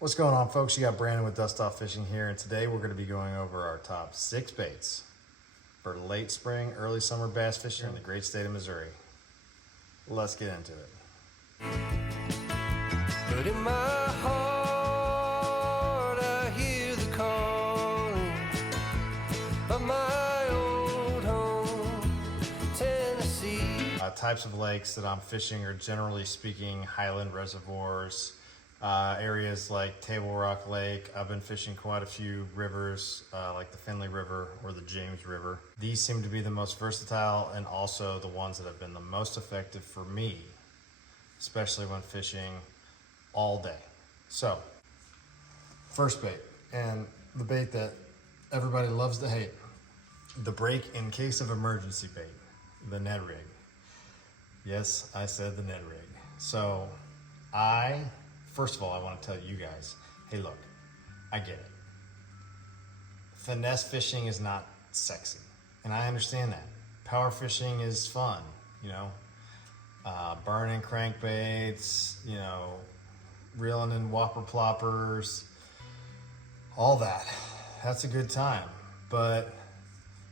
What's going on, folks? You got Brandon with Dustoff Fishing here, and today we're going to be going over our top 6 baits for late spring, early summer bass fishing in the great state of Missouri. Let's get into it. But in my heart I hear the calling of my old home, Tennessee. Types of lakes that I'm fishing are, generally speaking, highland reservoirs. Areas like Table Rock Lake. I've been fishing quite a few rivers like the Finley River or the James River. These seem to be the most versatile and also the ones that have been the most effective for me, especially when fishing all day. So, first bait, and the bait that everybody loves to hate, the break in case of emergency bait, the Ned Rig. Yes, I said the Ned Rig. So, first of all, I want to tell you guys, hey look, I get it. Finesse fishing is not sexy, and I understand that. Power fishing is fun, you know. Burning crankbaits, you know, reeling in whopper ploppers, all that. That's a good time. But,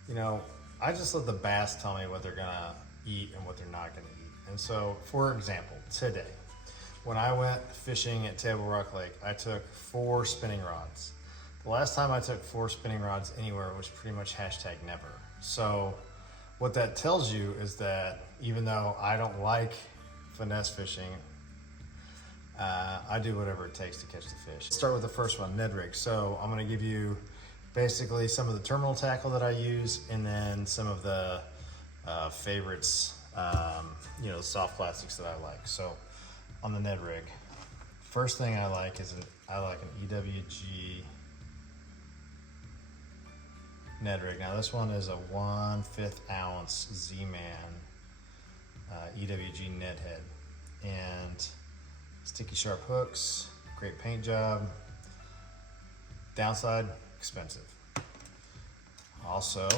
you know, I just let the bass tell me what they're gonna eat and what they're not gonna eat. And so, for example, today, when I went fishing at Table Rock Lake, I took 4 spinning rods. The last time I took 4 spinning rods anywhere was pretty much #never. So what that tells you is that even though I don't like finesse fishing, I do whatever it takes to catch the fish. Let's start with the first one, Ned Rig. So I'm gonna give you basically some of the terminal tackle that I use, and then some of the favorites, you know, soft plastics that I like. So on the Ned Rig, first thing I like is I like an EWG Ned Rig. Now this one is a 1/5 ounce Z-Man EWG Ned head, and sticky sharp hooks, great paint job. Downside, expensive. Also,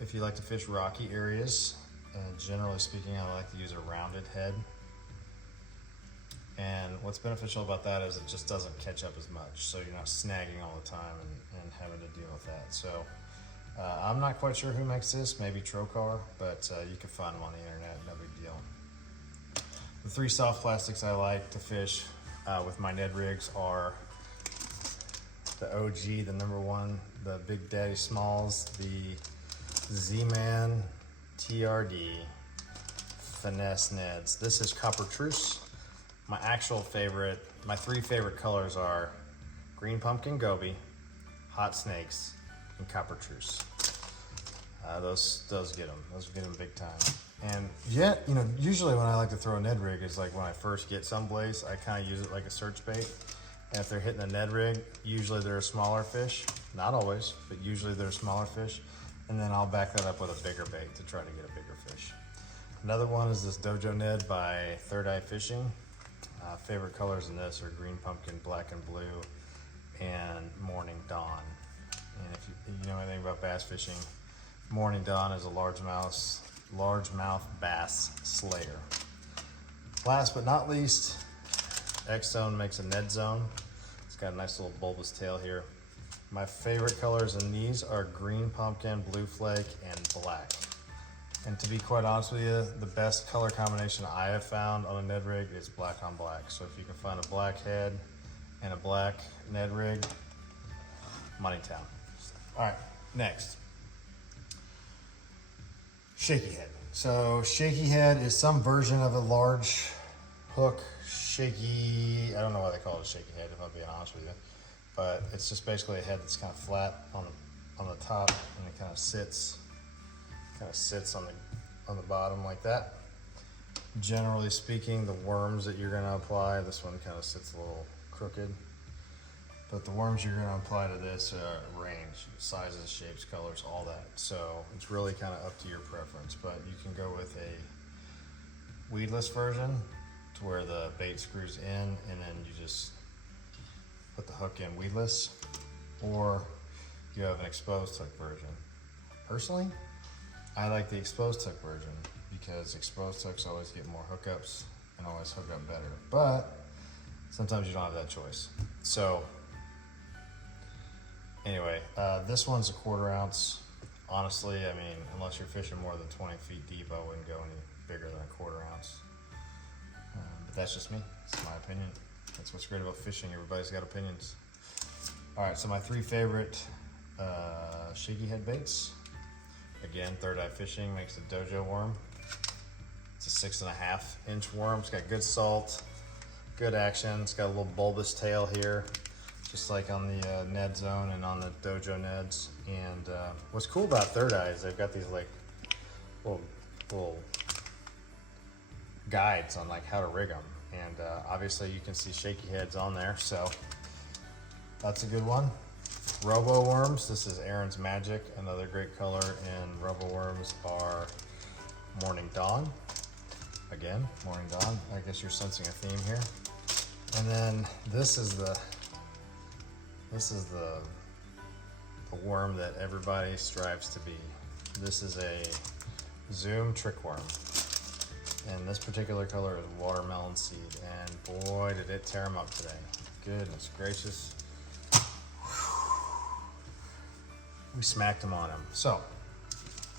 if you like to fish rocky areas, generally speaking, I like to use a rounded head. And what's beneficial about that is it just doesn't catch up as much, so you're not snagging all the time and having to deal with that. So I'm not quite sure who makes this, maybe Trocar, but you can find them on the internet, no big deal. The 3 soft plastics I like to fish with my Ned Rigs are the OG, the #1, the Big Daddy Smalls, the Z-Man TRD Finesse Neds. This is Copper Truce. My actual favorite, my 3 favorite colors are Green Pumpkin Goby, Hot Snakes, and Copper Truce. Those get them. Those get them big time. And yet, you know, usually when I like to throw a Ned Rig is like when I first get someplace, I kind of use it like a search bait. And if they're hitting a Ned Rig, usually they're a smaller fish. Not always, but usually they're a smaller fish. And then I'll back that up with a bigger bait to try to get a bigger fish. Another one is this Dojo Ned by Third Eye Fishing. Favorite colors in this are Green Pumpkin, Black and Blue, and Morning Dawn. And if you know anything about bass fishing, Morning Dawn is a largemouth bass slayer. Last but not least, X-Zone makes a Ned Zone. It's got a nice little bulbous tail here. My favorite colors in these are Green Pumpkin, Blue Flake, and Black. And to be quite honest with you, the best color combination I have found on a Ned Rig is black on black. So if you can find a black head and a black Ned Rig, money town. All right, next. Shaky Head. So Shaky Head is some version of a large hook, shaky, I don't know why they call it a shaky head, if I'm being honest with you. But it's just basically a head that's kind of flat on the top, and it kind of sits on the bottom like that. Generally speaking, the worms that you're going to apply, this one kind of sits a little crooked, but the worms you're going to apply to this range, sizes, shapes, colors, all that. So it's really kind of up to your preference, but you can go with a weedless version to where the bait screws in and then you just put the hook in weedless, or you have an exposed hook version. Personally, I like the exposed hook version because exposed hooks always get more hookups and always hook up better, but sometimes you don't have that choice. So anyway, this one's a 1/4 ounce. Honestly, I mean, unless you're fishing more than 20 feet deep, I wouldn't go any bigger than a 1/4 ounce. But that's just me. It's my opinion. That's what's great about fishing. Everybody's got opinions. All right, so my 3 favorite Shaky Head baits. Again, Third Eye Fishing makes a dojo worm. It's a 6.5 inch worm. It's got good salt, good action. It's got a little bulbous tail here, just like on the Ned Zone and on the dojo Neds. And what's cool about Third Eye is they've got these like little guides on like how to rig them. And obviously you can see Shaky Heads on there, so that's a good one. Robo worms, this is Aaron's Magic. Another great color in robo worms are Morning Dawn. Again, Morning Dawn. I guess you're sensing a theme here. And then this is the worm that everybody strives to be. This is a Zoom trick worm. And this particular color is Watermelon Seed. And boy, did it tear them up today. Goodness gracious. We smacked them on him. So,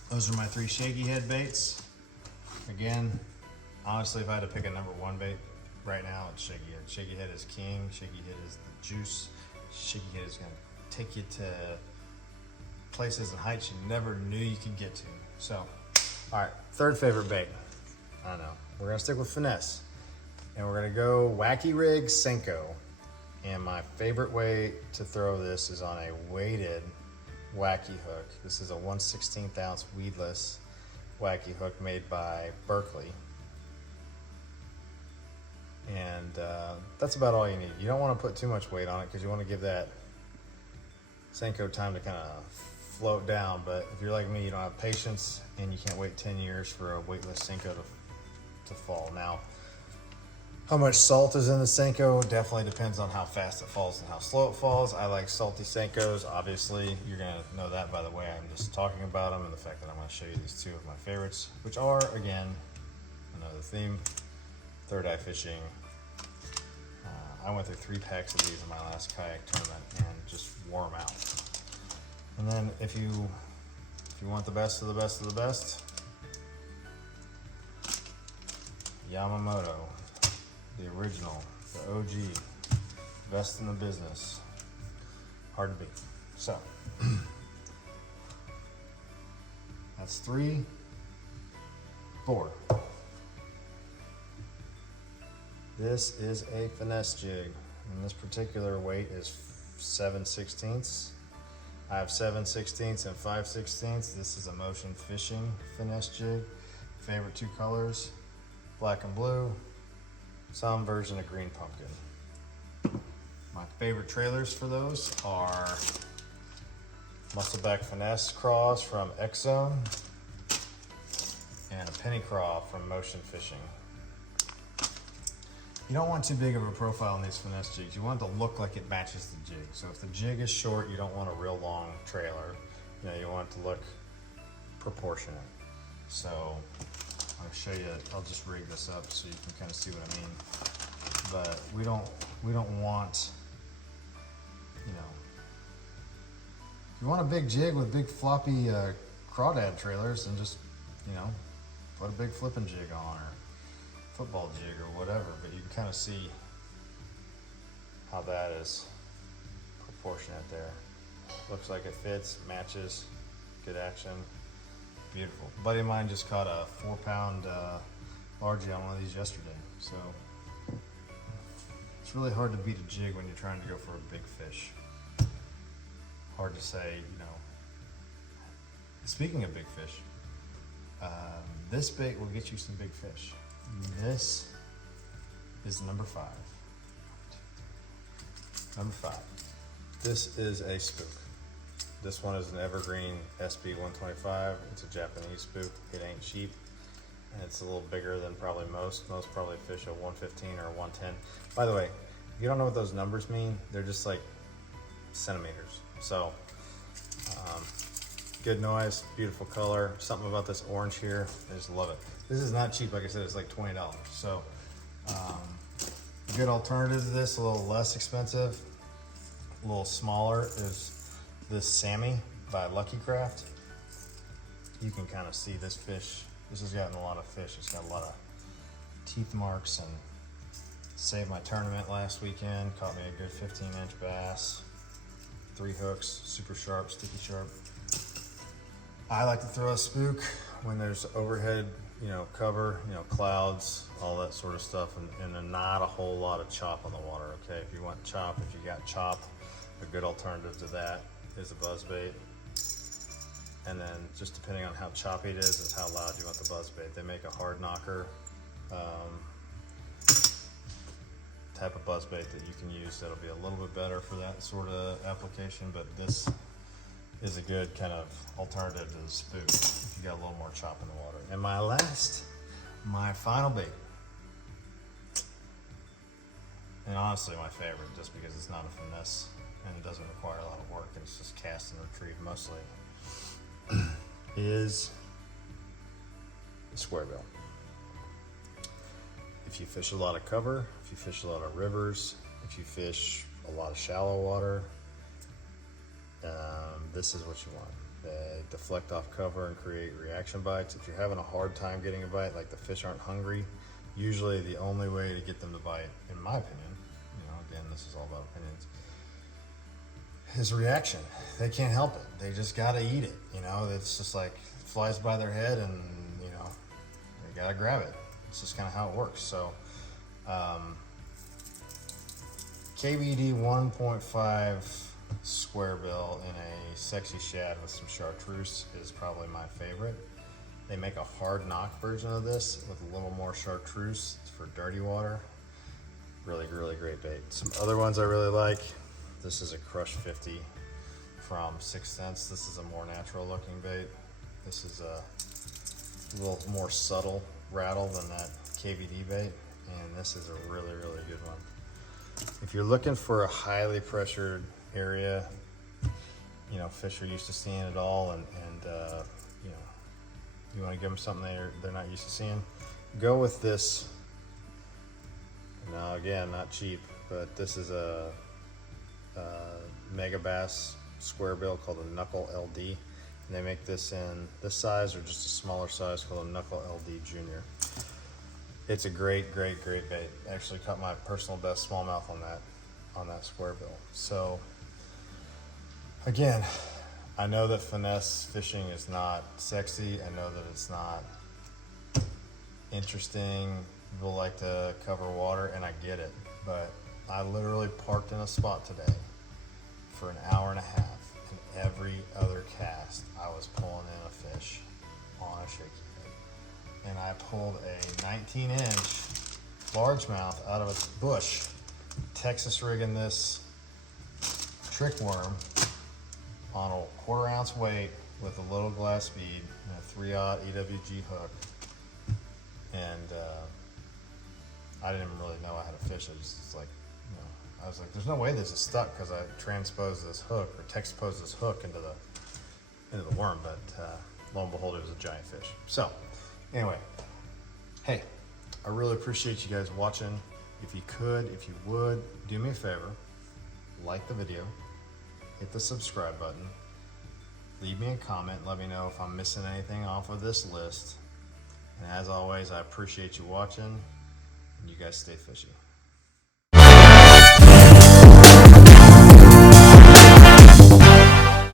those are my 3 Shaky Head baits. Again, honestly, if I had to pick a number 1 bait right now, it's Shaky Head. Shaky Head is king. Shaky Head is the juice. Shaky Head is gonna take you to places and heights you never knew you could get to. So, all right, 3rd favorite bait. I don't know. We're gonna stick with Finesse. And we're gonna go Wacky Rig Senko. And my favorite way to throw this is on a weighted Wacky hook. This is a 1/16 ounce weedless Wacky hook made by Berkeley. And that's about all you need. You don't want to put too much weight on it because you want to give that Senko time to kind of float down. But if you're like me, you don't have patience and you can't wait 10 years for a weightless Senko to fall. Now, how much salt is in the Senko definitely depends on how fast it falls and how slow it falls. I like salty Senkos. Obviously, you're gonna know that by the way I'm just talking about them and the fact that I'm gonna show you these 2 of my favorites, which are, again, another theme, Third Eye Fishing. I went through 3 packs of these in my last kayak tournament and just wore them out. And then if you want the best of the best of the best, Yamamoto. The original, the OG, best in the business. Hard to beat. So, that's 3, 4. This is a Finesse Jig, and this particular weight is 7/16. I have 7/16 and 5/16. This is a Motion Fishing Finesse Jig. Favorite 2 colors, black and blue. Some version of green pumpkin. My favorite trailers for those are Muscleback Finesse Craws from X Zone and a Penny Craw from Motion Fishing. You don't want too big of a profile on these Finesse jigs. You want it to look like it matches the jig. So if the jig is short, you don't want a real long trailer. You know, you want it to look proportionate. So I'll show you, I'll just rig this up so you can kind of see what I mean. But we don't want, you know, if you want a big jig with big floppy crawdad trailers, then just, you know, put a big flipping jig on or football jig or whatever. But you can kind of see how that is proportionate there. Looks like it fits, matches, good action. Beautiful. A buddy of mine just caught a 4-pound largie on one of these yesterday. So it's really hard to beat a jig when you're trying to go for a big fish. Hard to say, you know. Speaking of big fish, this bait will get you some big fish. This is number 5. Number 5. This is a spook. This one is an Evergreen SB 125. It's a Japanese spook. It ain't cheap, and it's a little bigger than probably most. Most probably fish a 115 or a 110. By the way, if you don't know what those numbers mean, they're just like centimeters. So, good noise, beautiful color. Something about this orange here, I just love it. This is not cheap, like I said, it's like $20. So, good alternative to this, a little less expensive. a little smaller is this Sammy by Lucky Craft. You can kind of see this fish. This has gotten a lot of fish. It's got a lot of teeth marks and saved my tournament last weekend. Caught me a good 15-inch bass. 3 hooks, super sharp, sticky sharp. I like to throw a spook when there's overhead, cover, clouds, all that sort of stuff, and then not a whole lot of chop on the water, okay? If you want chop, if you got chop, a good alternative to that is a buzzbait. And then just depending on how choppy it is how loud you want the buzzbait. They make a hard knocker type of buzzbait that you can use that'll be a little bit better for that sort of application, but this is a good kind of alternative to the spook if you got a little more chop in the water. And my final bait, and honestly my favorite, just because it's not a finesse and it doesn't require a lot of work and it's just cast and retrieve mostly, is the square bill. If you fish a lot of cover, if you fish a lot of rivers, if you fish a lot of shallow water, this is what you want. They deflect off cover and create reaction bites. If you're having a hard time getting a bite, like the fish aren't hungry, usually the only way to get them to bite, in my opinion, again, this is all about opinions, is reaction. They can't help it. They just gotta eat it. It's just like flies by their head and, they gotta grab it. It's just kind of how it works. So, KVD 1.5 square bill in a sexy shad with some chartreuse is probably my favorite. They make a hard knock version of this with a little more chartreuse for dirty water. Really, really great bait. Some other ones I really like. This is a Crush 50 from 6th Sense. This is a more natural looking bait. This is a little more subtle rattle than that KVD bait, and this is a really, really good one. If you're looking for a highly pressured area, fish are used to seeing it all, and you want to give them something they're not used to seeing, go with this. Now again, not cheap, but this is a mega bass square bill called a Knuckle LD, and they make this in this size or just a smaller size called a Knuckle LD Junior. It's a great, great, great bait. Actually caught my personal best smallmouth on that square bill. So again, I know that finesse fishing is not sexy. I know that it's not interesting. People like to cover water, and I get it. But I literally parked in a spot today for an hour and a half, and every other cast I was pulling in a fish on a shaky head. And I pulled a 19-inch largemouth out of a bush, Texas rigging this trick worm on a 1/4 ounce weight with a little glass bead and a 3/0 EWG hook. And I didn't even really know I had a fish. I was like, there's no way this is stuck because I transposed this hook or texposed this hook into the worm. But lo and behold, it was a giant fish. So anyway, hey, I really appreciate you guys watching. If you would, do me a favor, like the video, hit the subscribe button, leave me a comment, let me know if I'm missing anything off of this list. And as always, I appreciate you watching, and you guys stay fishy.